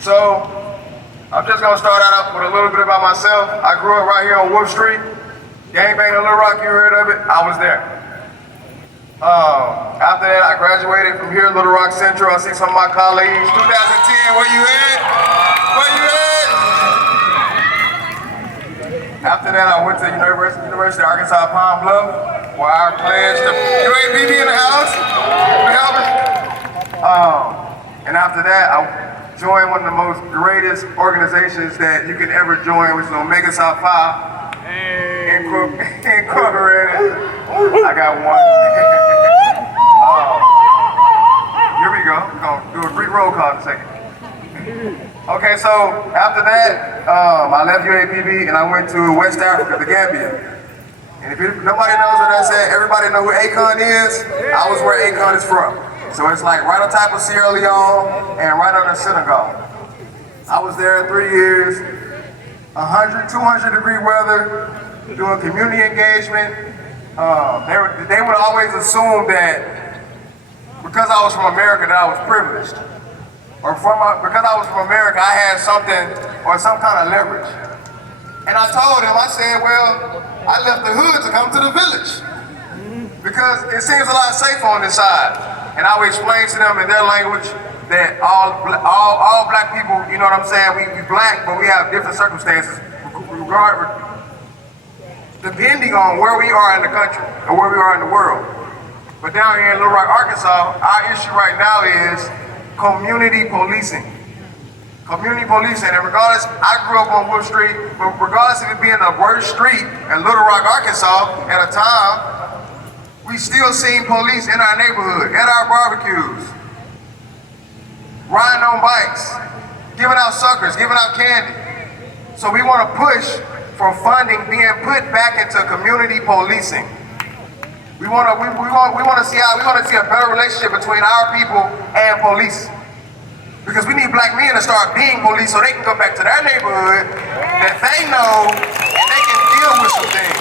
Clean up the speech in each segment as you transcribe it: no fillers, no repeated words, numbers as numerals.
So, I'm just gonna start out with a little bit about myself. I grew up right here on Wolf Street. Gangbang in Little Rock, you heard of it? I was there. After that, I graduated from here, Little Rock Central. I see some of my colleagues. 2010, where you at? Where you at? After that, I went to University of Arkansas Pine Bluff, where I pledged to UAPB in the house. And after that, I joined one of the most greatest organizations that you can ever join, which is Omega Psi Phi Incorporated. I got one. Here we go. We're gonna do a brief roll call in a second. Okay, so after that, I left UAPB and I went to West Africa, the Gambia. And if nobody knows what that said, everybody know who Akon is. I was where Akon is from. So it's like right on top of Sierra Leone and right under Senegal. I was there 3 years, 100, 200 degree weather, doing community engagement. They would always assume that because I was from America that I was privileged. Or because I was from America, I had something or some kind of leverage. And I told them, I said, well, I left the hood to come to the village because it seems a lot safer on this side. And I would explain to them in their language that all black people, you know what I'm saying, we black, but we have different circumstances depending on where we are in the country or where we are in the world. But down here in Little Rock, Arkansas, our issue right now is community policing. Community policing, and regardless, I grew up on Wolf Street, but regardless of it being the worst street in Little Rock, Arkansas at a time, we still seen police in our neighborhood, at our barbecues, riding on bikes, giving out suckers, giving out candy. So we want to push for funding being put back into community policing. We want to see a better relationship between our people and police. Because we need black men to start being police so they can go back to their neighborhood that they know and they can deal with some things.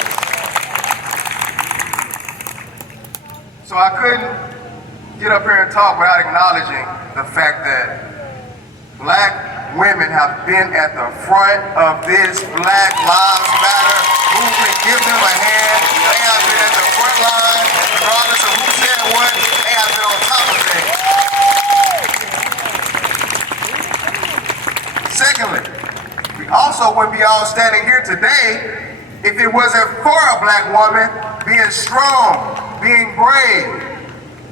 So I couldn't get up here and talk without acknowledging the fact that black women have been at the front of this Black Lives Matter movement. Give them a hand. They have been at the front line, regardless of who said what, they have been on top of things. Secondly, we also wouldn't be all standing here today if it wasn't for a black woman being strong, being brave,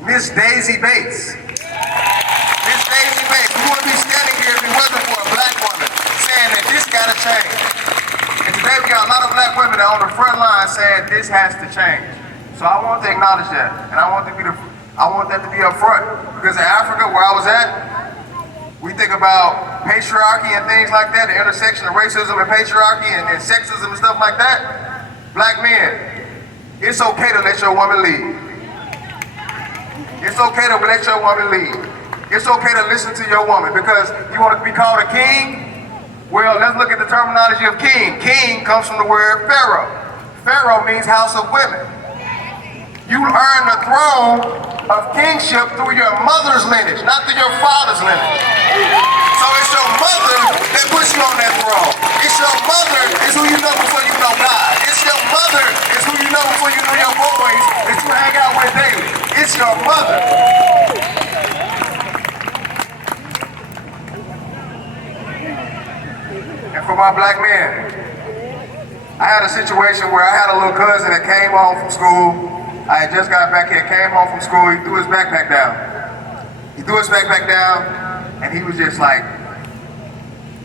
Miss Daisy Bates. Miss Daisy Bates, we wouldn't be standing here if it wasn't for a black woman saying that this gotta change. And today we got a lot of black women that are on the front line saying this has to change. So I want to acknowledge that, and I want that to be up front, because in Africa, where I was at, we think about patriarchy and things like that, the intersection of racism and patriarchy and sexism and stuff like that. Black men, it's okay to let your woman lead. It's okay to let your woman lead. It's okay to listen to your woman, because you want to be called a king? Well, let's look at the terminology of king. King comes from the word pharaoh. Pharaoh means house of women. You earn the throne of kingship through your mother's lineage, not through your father's lineage. So it's your mother that puts you on that throne. It's your mother is who you know before you know God. It's your mother is who you know before you know your boys that you hang out with daily. It's your mother. And for my black men, I had a situation where I had a little cousin that came home from school. I had just got back here, came home from school, he threw his backpack down. He threw his backpack down, and he was just like,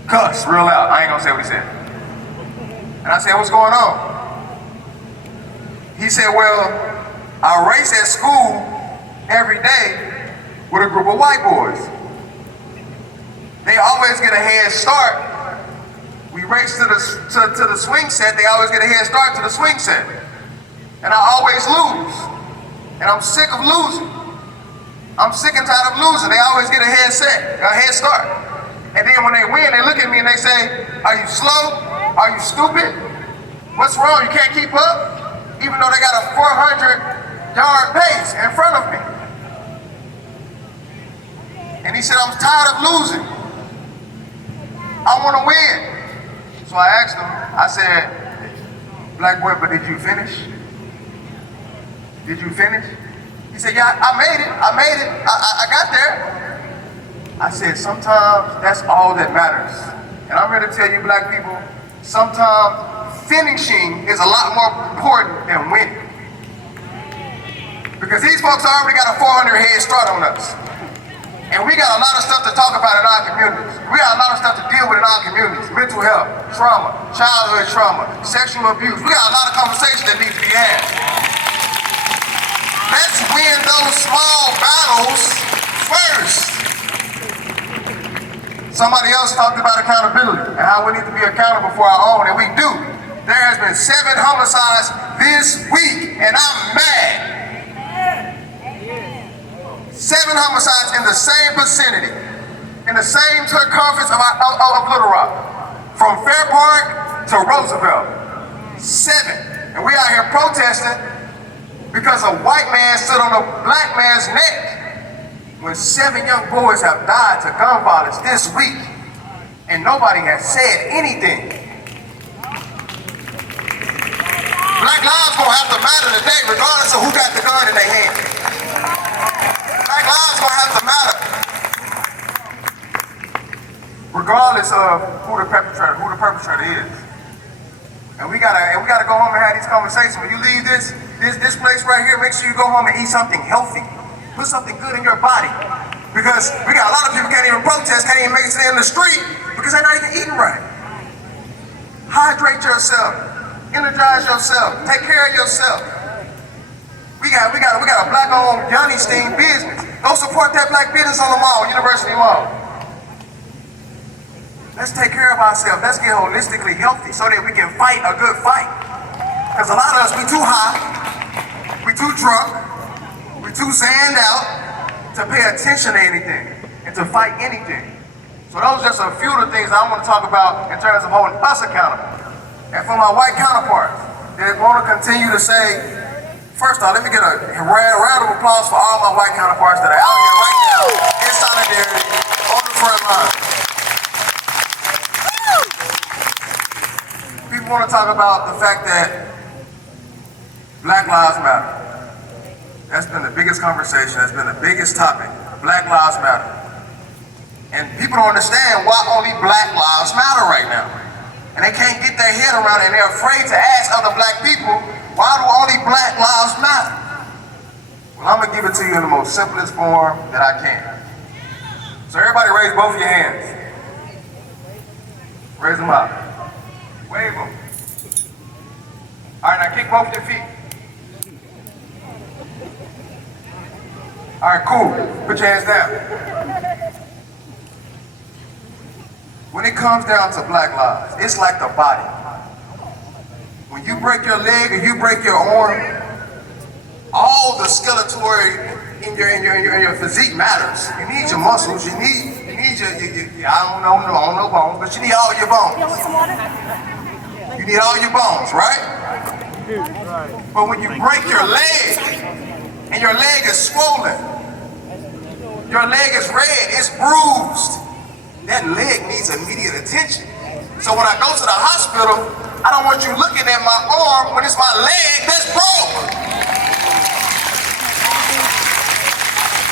cuss real loud. I ain't gonna say what he said. And I said, what's going on? He said, well, I race at school every day with a group of white boys. They always get a head start. We race to the swing set, they always get a head start to the swing set. And I always lose. And I'm sick of losing. I'm sick and tired of losing. They always get a head start. And then when they win, they look at me and they say, are you slow? Are you stupid? What's wrong? You can't keep up? Even though they got a 400-yard pace in front of me. And he said, I'm tired of losing. all want to win. So I asked him, I said, black boy, but did you finish? Did you finish? He said, yeah, I made it. I got there. I said, sometimes that's all that matters. And I'm here to tell you, black people, sometimes finishing is a lot more important than winning. Because these folks already got a 400 head start on us. And we got a lot of stuff to talk about in our communities. We got a lot of stuff to deal with in our communities. Mental health, trauma, childhood trauma, sexual abuse. We got a lot of conversations that need to be had. Let's win those small battles first. Somebody else talked about accountability and how we need to be accountable for our own, and we do. There has been 7 homicides this week, and I'm mad. 7 homicides in the same vicinity, in the same circumference of Little Rock, from Fair Park to Roosevelt. 7. And we out here protesting because a white man stood on a black man's neck when 7 young boys have died to gun violence this week, and nobody has said anything. Black lives gonna have to matter today, regardless of who got the gun in their hand. Black lives gonna have to matter, regardless of who the perpetrator is. And we gotta go home and have these conversations. When you leave this place right here, make sure you go home and eat something healthy. Put something good in your body. Because we got a lot of people can't even protest, can't even make it in the street because they're not even eating right. Hydrate yourself, energize yourself, take care of yourself. We got a black-owned Johnny Steen business. Go support that black business on the mall, University Mall. Let's take care of ourselves. Let's get holistically healthy so that we can fight a good fight. Because a lot of us, we too high, we too drunk, we too zanned out to pay attention to anything and to fight anything. So those are just a few of the things I want to talk about in terms of holding us accountable. And for my white counterparts that want to continue to say, first off, let me get a round of applause for all my white counterparts that are out here right now in solidarity on the front line. People want to talk about the fact that Black Lives Matter. That's been the biggest conversation, that's been the biggest topic. Black Lives Matter. And people don't understand why only Black Lives Matter right now. And they can't get their head around it, and they're afraid to ask other black people, why do only Black lives matter? Well, I'm gonna give it to you in the most simplest form that I can. So everybody raise both your hands. Raise them up. Wave them. All right, now kick both your feet. All right, cool. Put your hands down. When it comes down to Black lives, it's like the body. When you break your leg or you break your arm, all the skeletal in your physique matters. You need your muscles, you need your I don't know bones, but you need all your bones. You want some water? You need all your bones, right? But when you break your leg and your leg is swollen, your leg is red, it's bruised, that leg needs immediate attention. So when I go to the hospital, I don't want you looking at my arm when it's my leg that's broke.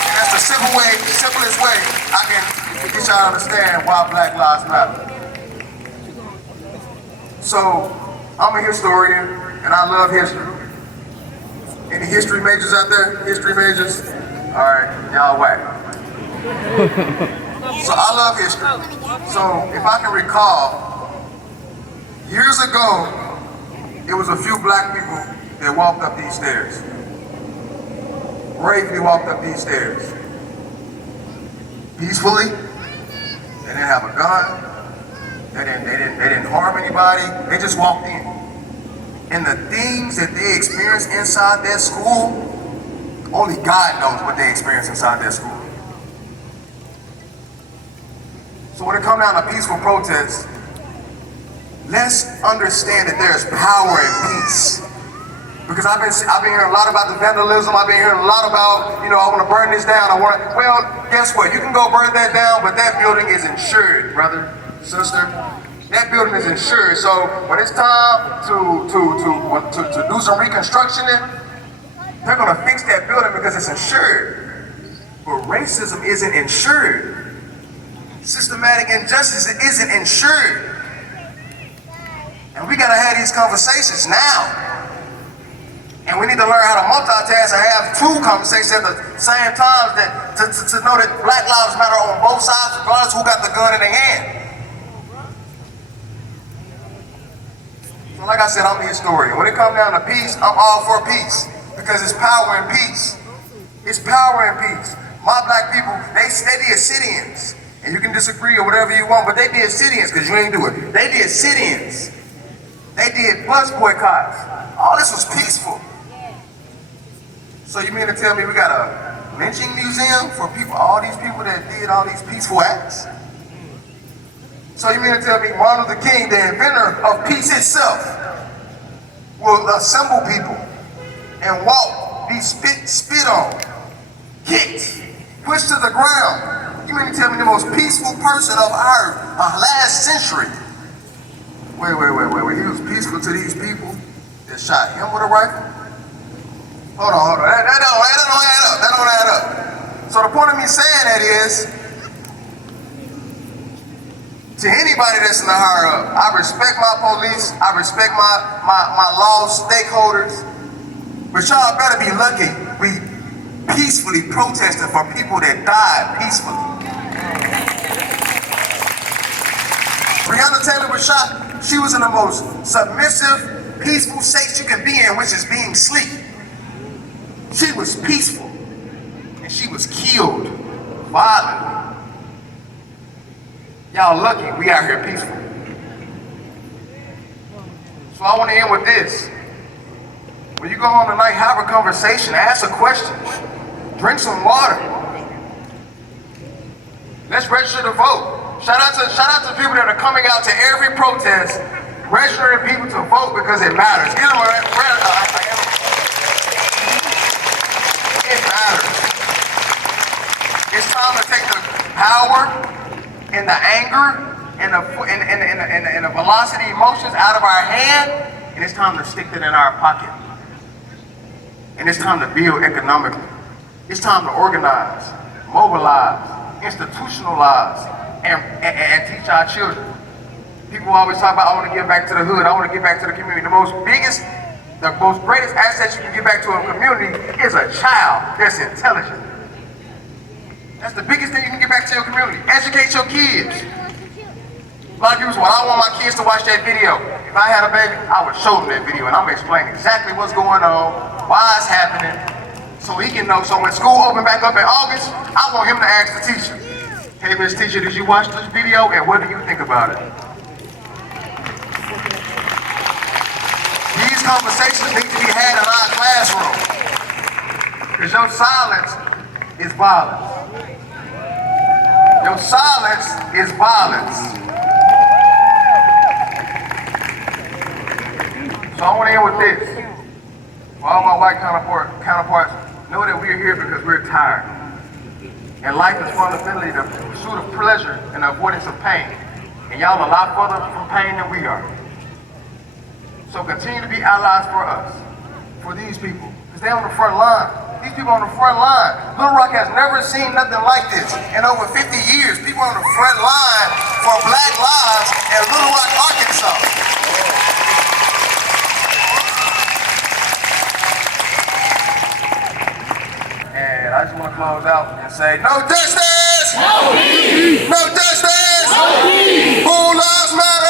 And that's the simplest way I can get y'all to understand why Black Lives Matter. So, I'm a historian, and I love history. Any history majors out there? History majors? All right, y'all whack. So I love history. So if I can recall, years ago, it was a few black people that walked up these stairs. Bravely walked up these stairs. Peacefully. They didn't have a gun. They didn't harm anybody. They just walked in. And the things that they experienced inside that school, only God knows what they experienced inside that school. So when it comes down to peaceful protests, let's understand that there's power in peace. Because I've been hearing a lot about the vandalism. I've been hearing a lot about, I want to burn this down. Well, guess what? You can go burn that down, but that building is insured, brother. sister, that building is insured. So when it's time to do some reconstruction, they're gonna fix that building because it's insured. But racism isn't insured. Systematic injustice isn't insured. And we gotta have these conversations now. And we need to learn how to multitask and have two conversations at the same time to know that Black Lives Matter on both sides, regardless who got the gun in their hand. So like I said, I'm the historian. When it comes down to peace, I'm all for peace. Because it's power in peace. It's power in peace. My black people, they did sit-ins. And you can disagree or whatever you want, but they did sit-ins because you ain't do it. They did sit-ins. They did bus boycotts. All this was peaceful. So you mean to tell me we got a lynching museum for people, all these people that did all these peaceful acts? So you mean to tell me Martin Luther King, the inventor of peace itself, will assemble people and walk, be spit on, kicked, pushed to the ground? You mean to tell me the most peaceful person of our last century? Wait. He was peaceful to these people that shot him with a rifle? Hold on. That don't add up. So the point of me saying that is, to anybody that's in the higher up, I respect my police, I respect my law stakeholders, but y'all better be lucky we peacefully protesting for people that died peacefully. Breonna Taylor was shot. She was in the most submissive, peaceful state you can be in, which is being asleep. She was peaceful, and she was killed violently. Y'all lucky we out here peaceful. So I want to end with this. When you go home tonight, have a conversation, ask a question, drink some water. Let's register to vote. Shout out to people that are coming out to every protest, registering people to vote because it matters. It matters. It's time to take the power and the anger and the velocity emotions out of our hand, and it's time to stick it in our pocket. And it's time to build economically. It's time to organize, mobilize, institutionalize, and teach our children. People always talk about, I want to give back to the hood, I want to give back to the community. The most greatest asset you can give back to a community is a child that's intelligent. That's the biggest thing you can give back to your community. Educate your kids. A lot of people say, well, I want my kids to watch that video. If I had a baby, I would show them that video and I'm gonna explain exactly what's going on, why it's happening, so he can know. So when school open back up in August, I want him to ask the teacher, hey, Miss Teacher, did you watch this video and what do you think about it? These conversations need to be had in our classroom. Because your silence is violence. Your silence is violence. So I want to end with this. For all my white counterparts, know that we're here because we're tired. And life is fundamentally the pursuit of pleasure and the avoidance of pain. And y'all a lot further from pain than we are. So continue to be allies for us, for these people, because they're on the front line. These people on the front line. Little Rock has never seen nothing like this. In over 50 years, people on the front line for Black lives in Little Rock, Arkansas. And I just want to close out and say, no justice! No peace! No justice! No peace! Who lives matter?